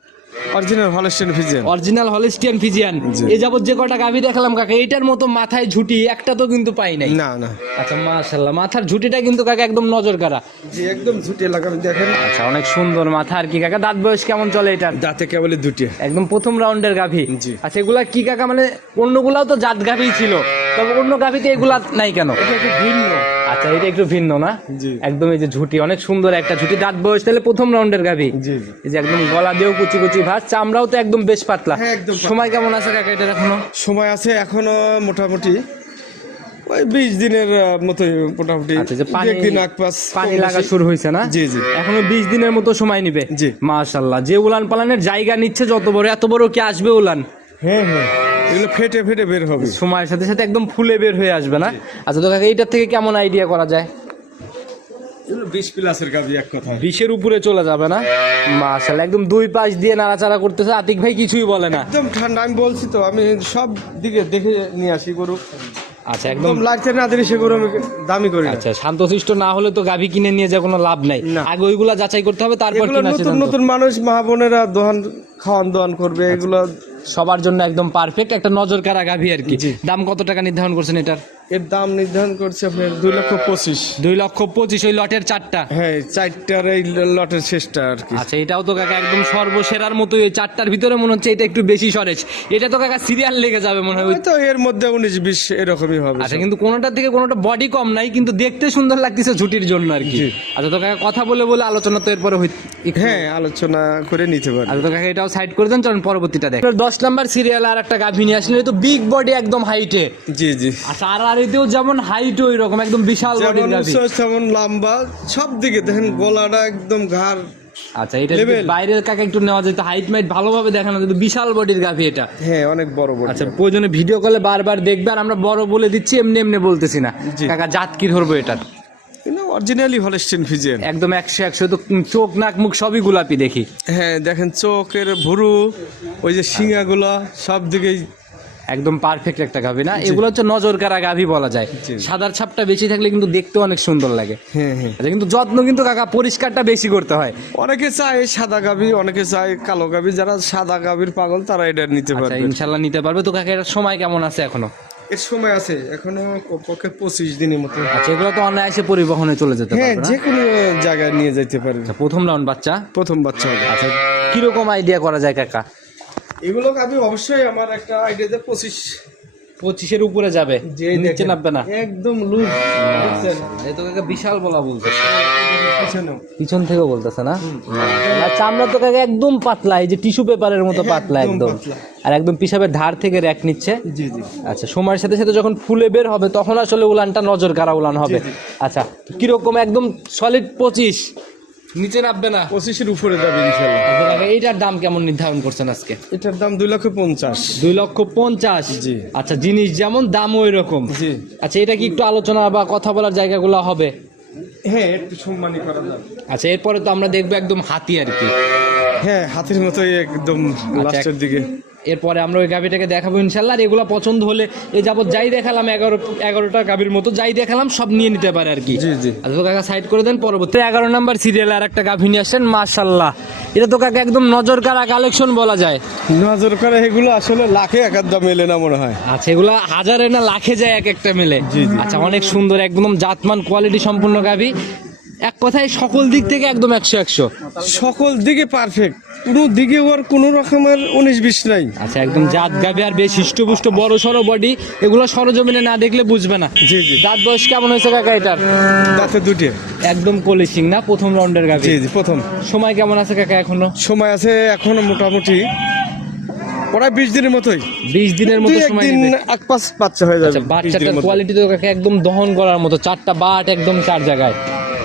Original Holstein Friesian original Holstein Friesian জি। এই যাবত যে কটা গাভি দেখালাম কাকা এটার মতো মাথায় ঝুটি একটা তো কিন্তু পাই নাই। না না। আচ্ছা মাশাল্লাহ মাথার ঝুটিটা কিন্তু কাকা একদম নজর কারা জি একদম লাগাবে দেখেন। আচ্ছা অনেক সুন্দর মাথা আর কি কাকা দাঁত বয়স কেমন চলে এটার? দাঁতে কেবল দুটি। একদম প্রথম রাউন্ডের গাভি। আচ্ছা এগুলা কি কাকা মানে অন্যগুলাও তো জাত গাভি ছিল তবে অন্য গাভিতে এগুলা নাই কেন? ভিন্ন। আচ্ছা এটা একটু ভিন্ন না? একদম এই যে ঝুটি অনেক সুন্দর একটা ঝুটি। দাঁত বয়স তাহলে প্রথম রাউন্ডের গাভি। এই যে একদম গলা দিয়েও কুচি কুচি ভাত চামড়াও তো একদম বেশ পাতলা। হ্যাঁ। সময় কেমন আছে কাকা এটার এখনও? সময় আছে এখনও মোটামুটি ওই বিশ দিনের মতোই মোটামুটি। আচ্ছা একদিন আগ পাশ পানি লাগা শুরু হয়েছে না? জি, জি। এখনও বিশ দিনের মতো সময় নিবে। জি। মাশাল্লাহ যে উলান পালানের জায়গা নিচ্ছে যত বড় এত বড় কি আসবে উলান? হ্যাঁ হ্যাঁ। এগুলো ফেটে ফেটে বের হবে। সময়ের সাথে সাথে একদম ফুলে বের হয়ে আসবে না? আচ্ছা তো কাকা এইটার থেকে কেমন আইডিয়া করা যায়? বিশ প্লাসের গাবি এক কথা। বিশের উপরে চলে যাবে না? মাশাল্লাহ একদম দুই পাশ দিয়ে নাড়াচাড়া করতেছে আতিক ভাই কিছুই বলে না। একদম ঠান্ডা আমি বলছি তো আমি সব দিকে দেখে নিয়ে আসি গরু। আচ্ছা একদম লাগছে না দিলে সে গরু আমি দামি করি আচ্ছা শান্তশিষ্ট না হলে তো গাভী কিনে নিয়ে যে কোনো লাভ নাই। আগে ওইগুলা যাচাই করতে হবে তারপর নতুন নতুন মানুষ মা বোনেরা দোহান খাওয়ান দোহান করবে এগুলো সবার জন্য একদম পারফেক্ট একটা নজর কারা গাভী আর কি। দাম কত টাকা নির্ধারণ করছেন এটার এর দাম নির্ধারণ করছে আপনার দুই লক্ষ পঁচিশ। দুই লক্ষ পঁচিশ ওই লটের চারটা। হ্যাঁ চারটার এই লটের শেষটা আর কি। আচ্ছা এটাও তো কাকা একদম সর্বসেরার মতো এই চারটার ভিতরে মনে হচ্ছে এটা একটু বেশি সরেজ। এটা তো কাকা সিরিয়াল লেগে যাবে মনে হয় ওই- হয়তো এর মধ্যে উনিশ বিশ এরকমই হবে আচ্ছা কিন্তু কোনোটার থেকে কোনোটা বডি কম নাই কিন্তু দেখতে সুন্দর লাগতেছে ঝুটির জন্য আর কি। আচ্ছা তো কাকা কথা বলে বলে আলোচনা তো এরপরে হই- হ্যাঁ আলোচনা করে নিতে পারি আচ্ছা তো কাকা এটাও সাইড করে দেন চলুন পরবর্তীটা দেখ। দশ নাম্বার সিরিয়াল আর একটা গাভী নিয়ে আসলে তো বিগ বডি একদম হাইটে জি জি। আচ্ছা আর এতেও যেমন হাইট ওই রকম একদম বিশাল বডির যেমন লম্বা সব দিকে দেখেন গলাটা একদম ঘাড় আচ্ছা এটা বাইরের কাকা একটু নেওয়া যেত হাইট মাইট ভালোভাবে দেখানো যেত বিশাল বডির গাভী এটা। হ্যাঁ অনেক বড় বড় আচ্ছা প্রয়োজনে ভিডিও কলে বারবার দেখবে আর আমরা বড় বলে দিচ্ছি এমনি এমনি বলতেছি না। কাকা জাত কি ধরবো এটার? অরিজিনালি হলস্টিন ফিজিয়ান একদম একশো একশো তো চোখ নাক মুখ সবই গোলাপি দেখি। হ্যাঁ দেখেন চোখের ভুরু ওই যে শিঙাগুলো সব দিকেই একদম পারফেক্ট একটা গাভী না? এগুলো হচ্ছে নজর কারা গাভী বলা যায়। সাদার ছাপটা বেশি থাকলে কিন্তু দেখতেও অনেক সুন্দর লাগে। হ্যাঁ হ্যাঁ। আচ্ছা কিন্তু যত্ন কিন্তু কাকা পরিষ্কারটা বেশি করতে হয়। অনেকে চায় সাদা গাবি অনেকে চায় কালো গাবি যারা সাদা গাবির পাগল তারা এটা নিতে আচ্ছা পারবে। ইনশাল্লাহ নিতে পারবে। তো কাকা এটার সময় কেমন আছে এখনও? এর সময় আছে এখনও পক্ষে পঁচিশ দিনের মতো। আচ্ছা এগুলো তো অনায়াসে পরিবহনে চলে যেতে হ্যাঁ পারবে না? যে কোনো জায়গায় নিয়ে যেতে পারবে। আচ্ছা, প্রথম রাউন্ড বাচ্চা? প্রথম বাচ্চা হবে। আচ্ছা কীরকম আইডিয়া করা যায় কাকা? এগুলো গাবি অবশ্যই আমার একটা আইডিয়াতে পঁচিশ পঁচিশের উপরে যাবে। যে নিচে নামবে না। একদম লুজ দেখছেন? তো কাকা বিশাল বলা বলতেছে। পিছন থেকেও বলতেছে না? আর চামড়া তো কাকা একদম পাতলা এই যে টিস্যু পেপারের মতো পাতলা একদম। আর একদম পিসাবের ধার থেকে র্যাক নিচ্ছে। জি জি। আচ্ছা সময়ের সাথে সাথে যখন ফুলে বের হবে তখন আসলে উলানটা নজর কারা উলান হবে। আচ্ছা কীরকম একদম সলিড পঁচিশ। নিচে নামবে না। পঁচিশের উপরে যাবে ইনশাল্লাহ এইটার দাম কেমন নির্ধারণ করছেন আজকে? এটার দাম দুই লক্ষ পঞ্চাশ। দুই লক্ষ পঞ্চাশ? জি। আচ্ছা জিনিস যেমন দাম ওই রকম জি। আচ্ছা এটা কি একটু আলোচনা বা কথা বলার জায়গাগুলো হবে? হ্যাঁ একটু সম্মানী করা যাবে। আচ্ছা এরপরে তো আমরা দেখব একদম হাতি আর কি। হ্যাঁ হাতির মতোই একদম লাস্টের দিকে। এরপরে আমরা ওই গাভিটাকে দেখাবো ইনশাল্লাহ। আর এগুলো পছন্দ হলে এই যাবত যাই দেখালাম এগারো এগারোটা গাভির মতো যাই দেখালাম সব নিয়ে নিতে পারে আর কি। জি, জি। আচ্ছা তো কাকা সাইড করে দেন পরবর্তী এগারো নাম্বার সিরিয়াল আর একটা গাভি নিয়ে আসছেন মার্শাল্লাহ এটা তো কাকা একদম নজর কারা কালেকশন বলা যায়। নজর করে এগুলো আসলে লাখে এক দাম মেলে না মনে হয়। আচ্ছা এগুলো হাজারে না লাখে যায় এক একটা মেলে। আচ্ছা অনেক সুন্দর একদম জাতমান কোয়ালিটি সম্পূর্ণ গাভি। এক কথায় সকল দিক থেকে একদম একশো একশো। সকল দিকে পারফেক্ট কোনো দিকে ওর কোনো রকমের উনিশ বিশ নাই। আচ্ছা একদম জাত গাভি আর বেশ হৃষ্টপুষ্ট বড় সড়ো বডি এগুলো সরজমিনে না দেখলে বুঝবে না। জি জি। দাঁত বয়স কেমন হয়েছে কাকা এটার? দাঁতে দুটে একদম পলিশিং না প্রথম রাউন্ডের গাভি জি জি প্রথম। সময় কেমন আছে কাকা এখনও? সময় আছে এখনও মোটামুটি প্রায় বিশ দিনের মতোই। বিশ দিনের মতো সময় আগ পাঁচ বাচ্চা হয়ে যাবে আচ্ছা 20 দিনের বাচ্চাটার কোয়ালিটি তো কাকা একদম দহন করার মতো চারটা বাট একদম চার জায়গায়।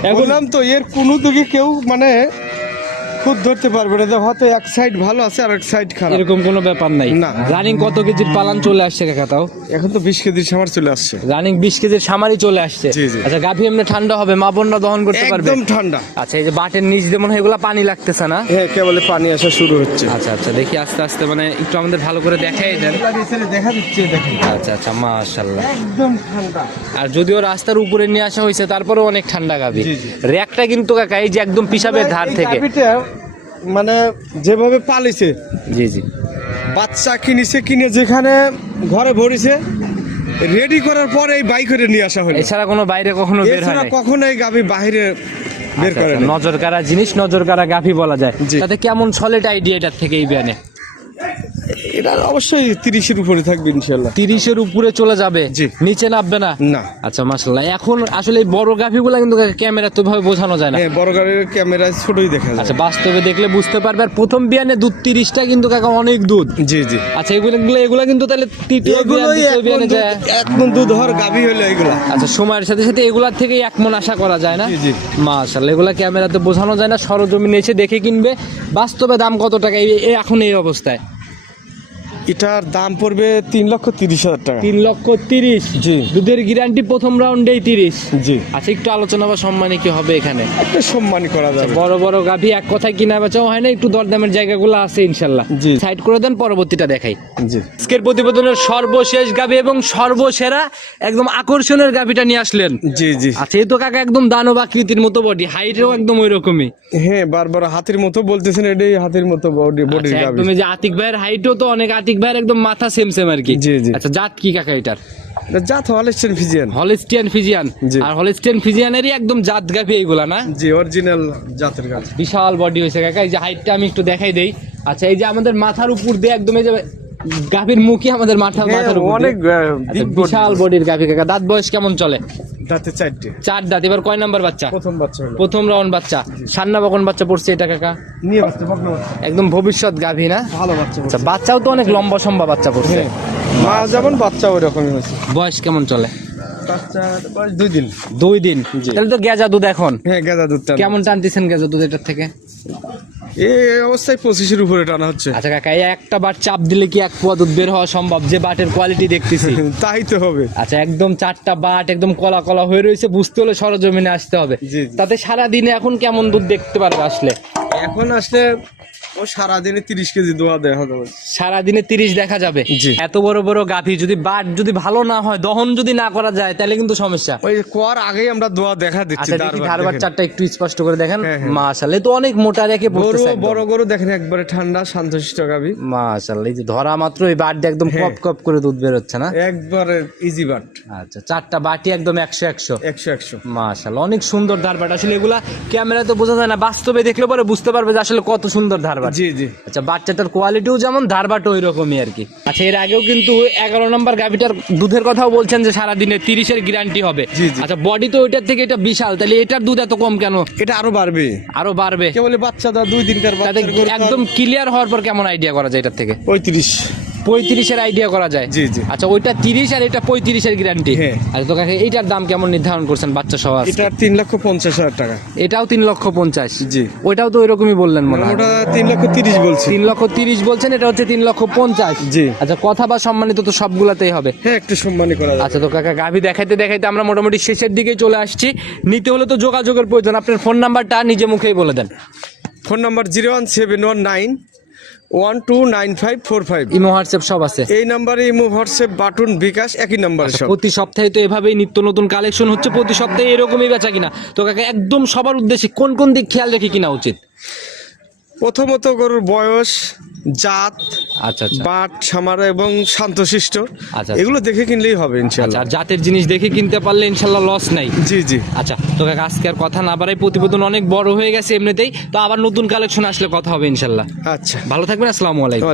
বললাম তো এর কোনো দিকে কেউ মানে খুব ধরতে পারবে না। হয়তো এক সাইড ভালো আছে আর এক সাইড খারাপ। এরকম কোনো ব্যাপার নাই। না। রানিং কত কেজির পালান চলে আসছে কাকা তাও? এখন তো বিশ কেজির সামার চলে আসছে। রানিং বিশ কেজির সামারি চলে আসছে। আচ্ছা গাভি এমনি ঠান্ডা হবে মা বোনরা দহন করতে পারবে? একদম ঠান্ডা। আচ্ছা এই যে বাটের নিচ দিয়ে মনে হয় এগুলা পানি লাগতেছে না? হ্যাঁ কেবলে পানি আসা শুরু হচ্ছে। আচ্ছা আচ্ছা দেখি আস্তে আস্তে মানে একটু আমাদের ভালো করে দেখাই দেন। দেখা দিচ্ছে দেখেন। আচ্ছা আচ্ছা মাশাল্লাহ একদম ঠান্ডা। আর যদিও রাস্তার উপরে নিয়ে আসা হয়েছে তারপরেও অনেক ঠান্ডা গাভি। র্যাকটা কিন্তু কাকা এই যে একদম পিসাবের ধার থেকে। মানে যেভাবে পালিছে। জি জি। বাচ্চা কিনেছে কিনে যেখানে ঘরে ভরিছে রেডি করার পরে এই বাইক করে নিয়ে আসা হয় এছাড়া কোনো বাইরে কখনো বের হয় না কখনো এই গাভী বাইরে বের আচ্ছা, করে আচ্ছা, না নজর কারা জিনিস নজর কারা গাভি বলা যায়। তাতে কেমন সলিড আইডিয়া এটার থেকে এই ব্যানে? এটা অবশ্যই তিরিশের উপরে থাকবে ইনশাল্লাহ তিরিশের উপরে চলে যাবে? জি। নিচে নামবে না? না। আচ্ছা মাসাল্লাহ এখন আসলে এই বড় গাভিগুলো কিন্তু ক্যামেরা তো ভাবে বোঝানো যায় না। হ্যাঁ বড় গাড়ির ক্যামেরায় ছোটই দেখা যায়। আচ্ছা বাস্তবে দেখলে বুঝতে পারবে। আর প্রথম বিয়ানে দুধ তিরিশটা কিন্তু কাকা অনেক দুধ। জি জি। আচ্ছা এগুলো এগুলো কিন্তু তাহলে তৃতীয় বিয়ান এক যায় দুধ- এক মণ দুধ হওয়ার গাভী হলো এগুলা। আচ্ছা সময়ের সাথে সাথে এগুলার থেকে এক মন আশা করা যায় না? জি। মাশাআল্লাহ এগুলা ক্যামেরাতে বোঝানো যায় না। সরজমিনে এসে দেখে কিনবে। বাস্তবে দাম কত টাকা? এখন এই অবস্থায়। এটার দাম পড়বে তিন লক্ষ তিরিশ হাজার টাকা। তিন লক্ষ তিরিশ। জি। দুধের গ্যারান্টি প্রথম রাউন্ডেই তিরিশ। জি। আচ্ছা একটু আলোচনা বা সম্মানে কি হবে এখানে? একটা সম্মানই করা যাবে। বড় বড় গাভি এক কথায় কিনা বেচাও হয় না একটু দরদামের জায়গাগুলো আছে ইনশাল্লাহ। জি। সাইড করে দেন পরবর্তীটা দেখাই। জি। আজকের প্রতিবেদনের সর্বশেষ গাভি এবং সর্বসেরা একদম আকর্ষণের গাভিটা নিয়ে আসলেন। জি জি। আচ্ছা এই তো কাকা একদম দানব আকৃতির মতো বডি হাইটেও একদম ওই রকমই হ্যাঁ বারবার হাতির মতো বলতেছেন এটাই হাতির মতো বডি বডির গাভী। একদম যে আতিক ভাইয়ের হাইটও তো অনেক আতিক ভাইয়ের একদম মাথা সেম সেম আর কি। জি, জি। আচ্ছা জাত কি কাকা এটার? জাত হলেস্টেন ফিজিয়ান হলিস্টিয়ান ফিজিয়ান। আর হলিস্টিয়ান ফিজিয়ানেরই একদম জাত গাভি এইগুলা না? জি অরিজিনাল জাতের গাছ বিশাল বডি হয়েছে কাকা এই যে হাইটটা আমি একটু দেখাই দেই। আচ্ছা এই যে আমাদের মাথার উপর দিয়ে একদম এই যে গাভীর মুখই আমাদের মাথা হ্যাঁ, মাথার অনেক আচ্ছা, বিশাল বডির গাভি কাকা। দাঁত বয়স কেমন চলে? দাঁতে চারটে। চার দাঁত এবার কয় নাম্বার বাচ্চা? প্রথম বাচ্চা হলো। প্রথম রাউন্ড বাচ্চা। সান্না বকন বাচ্চা পড়ছে এটা কাকা? নিয়ে বাচ্চা একদম ভবিষ্যৎ গাভী না? ভালো বাচ্চা আচ্ছা বাচ্চাও তো অনেক লম্বা সম্বা বাচ্চা পড়ছে। হ্যাঁ। মা যেমন বাচ্চা ওই রকমই হয়েছে। বয়স কেমন চলে? দুই দিন। দুই দিন? তাহলে তো গেজা দুধ এখন। হ্যাঁ দুধটা। কেমন টানতেছেন গেজা দুধ এটার থেকে? এই অবস্থায় পঁচিশের উপরে টানা হচ্ছে। আচ্ছা কাকা এই একটা বার চাপ দিলে কি এক পোয়া দুধ বের হওয়া সম্ভব? যে বাটের কোয়ালিটি দেখতেছি। <laughs> তাই তো হবে। আচ্ছা একদম চারটা বাট একদম কলা কলা হয়ে রয়েছে বুঝতে হলে সরজমিনে আসতে হবে। তাতে সারা দিনে এখন কেমন দুধ দেখতে পারবে আসলে? এখন আসলে ও সারাদিনে তিরিশ কেজি দোয়া দেখা যাবে সারা দিনে তিরিশ দেখা যাবে। এত বড় বড় গাভী যদি বাট যদি ভালো না হয় দহন যদি না করা যায় তাহলে কিন্তু সমস্যা। ওই কোয়ার আগেই আমরা দোয়া দেখা দিচ্ছি আচ্ছা একটু স্পষ্ট করে দেখেন। হ্যাঁ, হ্যাঁ। মাশাআল্লাহ তো অনেক মোটা রেখে একদম। বড় গরু দেখেন একবারে ঠান্ডা শান্তশিষ্ট মাশাআল্লাহ এই যে ধরা মাত্র এই বাট একদম হ্যাঁ। কপ কপ করে দুধ বের হচ্ছে না? একবারে ইজি বাট। আচ্ছা চারটা বাটি একদম একশো একশো। একশো একশো। মাশাআল্লাহ অনেক সুন্দর ধারবাট। আসলে এগুলা ক্যামেরা তো বোঝা যায় না বাস্তবে দেখলে পরে বুঝতে পারবে যে আসলে কত সুন্দর ধারবাট জি জি। আচ্ছা বাচ্চাটার কোয়ালিটিও যেমন ধারবাট ওই রকমই আর কি। আচ্ছা এর আগেও কিন্তু এগারো নম্বর গাভিটার দুধের কথাও বলছেন যে সারাদিনে তিরিশের গ্যারান্টি হবে। আচ্ছা বডি তো ওইটার থেকে এটা বিশাল তাহলে এটার দুধ এত কম কেন? এটা আরও বাড়বে। আরও বাড়বে। কেবল বাচ্চা দা দুই দিনকার একদম ক্লিয়ার হওয়ার পর কেমন আইডিয়া করা যায় এটার থেকে? পঁয়ত্রিশ। পঁয়ত্রিশের আইডিয়া করা যায়। জি, জি। আচ্ছা ওইটা তিরিশ আর এটা পঁয়ত্রিশের গ্যারান্টি হ্যাঁ। আচ্ছা তো কাকে এইটার দাম কেমন নির্ধারণ করছেন বাচ্চা সহ এটা তিন লক্ষ পঞ্চাশ হাজার টাকা। এটাও তিন লক্ষ পঞ্চাশ। জি। ওইটাও তো ওইরকমই বললেন মনে হয়। ওটা তিন লক্ষ তিরিশ বলছি। তিন লক্ষ তিরিশ বলছেন এটা হচ্ছে তিন লক্ষ পঞ্চাশ। জি। আচ্ছা কথা বা সম্মানিত তো সবগুলাতেই হবে। হ্যাঁ একটু সম্মানী করা আচ্ছা তো কাকা গাভি দেখাইতে দেখাইতে আমরা মোটামুটি শেষের দিকে চলে আসছি। নিতে হলে তো যোগাযোগের প্রয়োজন। আপনার ফোন নাম্বারটা নিজে মুখেই বলে দেন। Phone number zero one seven one nine one two nine five four five imo WhatsApp সব আছে। এই নাম্বারে ইমো হোয়াটসঅ্যাপ বাটন বিকাশ একই নাম্বারে সব। প্রতি সপ্তাহে তো এভাবেই নিত্য নতুন কালেকশন হচ্ছে প্রতি সপ্তাহে এরকমই বেচা কিনা। তো কাকা একদম সবার উদ্দেশ্যে কোন কোন দিক খেয়াল রেখে কিনা উচিত? প্রথমত গরুর বয়স জাত আচ্ছা আচ্ছা। বাট সামার এবং শান্তশিষ্ট। আচ্ছা। এগুলো দেখে কিনলেই হবে আচ্ছা ইনশাল্লাহ আর জাতের জিনিস দেখে কিনতে পারলে ইনশাল্লাহ লস নাই। জি জি। আচ্ছা তোকে কাকা আজকে আর কথা না বাড়াই প্রতিবেদন অনেক বড় হয়ে গেছে এমনিতেই তো আবার নতুন কালেকশন আসলে কথা হবে ইনশাল্লাহ। আচ্ছা। ভালো থাকবেন আসসালামু আলাইকুম।